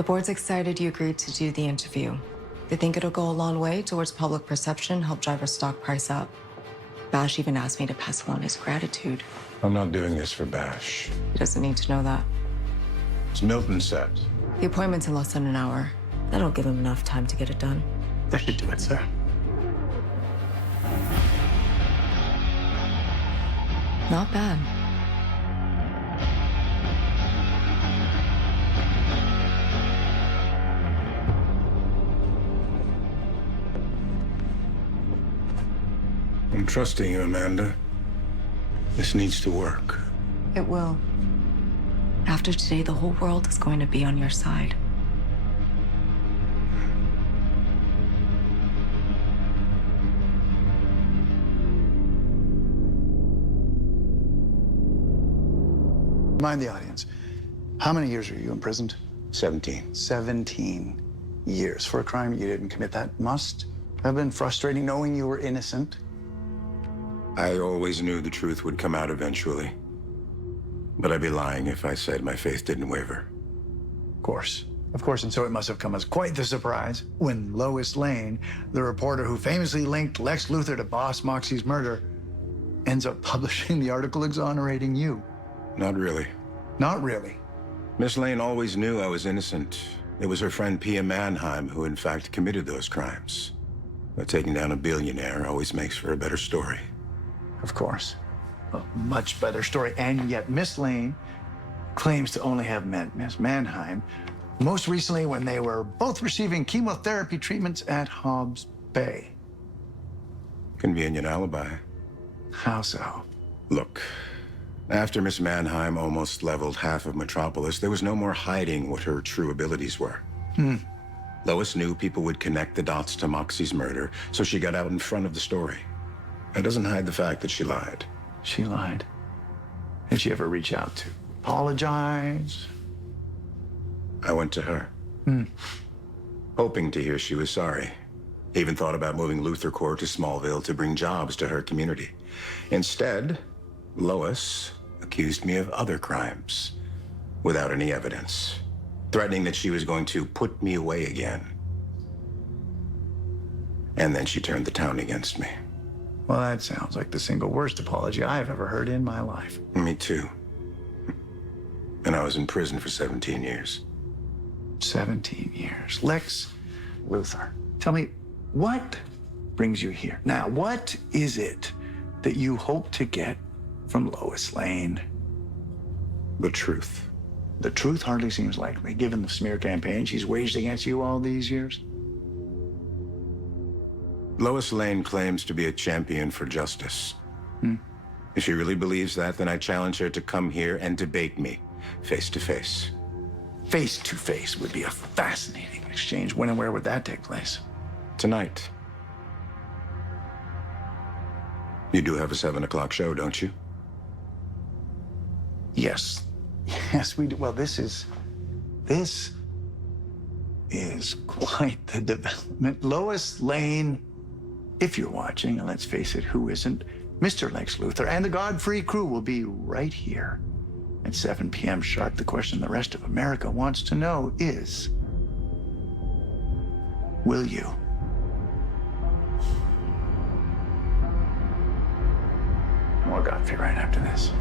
The board's excited you agreed to do the interview. They think it'll go a long way towards public perception, help drive our stock price up. Bash even asked me to pass along his gratitude. I'm not doing this for Bash. He doesn't need to know that. As Milton said. The appointment's in less than an hour. That'll give him enough time to get it done. That should do it, sir. Not bad. I'm trusting you, Amanda. This needs to work. It will. After today, the whole world is going to be on your side. Remind the audience, how many years were you imprisoned? 17. 17 years for a crime you didn't commit. That must have been frustrating knowing you were innocent. I always knew the truth would come out eventually. But I'd be lying if I said my faith didn't waver. Of course, and so it must have come as quite the surprise when Lois Lane, the reporter who famously linked Lex Luthor to Boss Moxie's murder, ends up publishing the article exonerating you. Not really. Not really. Miss Lane always knew I was innocent. It was her friend Pia Mannheim who in fact committed those crimes. But taking down a billionaire always makes for a better story. Of course. A much better story. And yet Miss Lane claims to only have met Miss Mannheim most recently when they were both receiving chemotherapy treatments at Hobbs Bay. Convenient alibi. How so? Look, after Miss Mannheim almost leveled half of Metropolis, there was no more hiding what her true abilities were. Lois knew people would connect the dots to Moxie's murder, so she got out in front of the story. That doesn't hide the fact that she lied. She lied. Did she ever reach out to apologize? I went to her, hoping to hear she was sorry. Even thought about moving Luthor Corps to Smallville to bring jobs to her community. Instead, Lois accused me of other crimes without any evidence, threatening that she was going to put me away again. And then she turned the town against me. Well, that sounds like the single worst apology I've ever heard in my life. Me too. And I was in prison for 17 years. 17 years. Lex Luthor, tell me, what brings you here? Now, what is it that you hope to get from Lois Lane? The truth. The truth hardly seems likely, given the smear campaign she's waged against you all these years. Lois Lane claims to be a champion for justice. If she really believes that, then I challenge her to come here and debate me, face to face. Face to face would be a fascinating exchange. When and where would that take place? Tonight. You do have a 7 o'clock show, don't you? Yes. Yes, we do. Well, this is quite the development. Lois Lane, if you're watching, and let's face it, who isn't? Mr. Lex Luthor and the Godfrey crew will be right here at 7 p.m. sharp. The question the rest of America wants to know is, will you? More Godfrey right after this.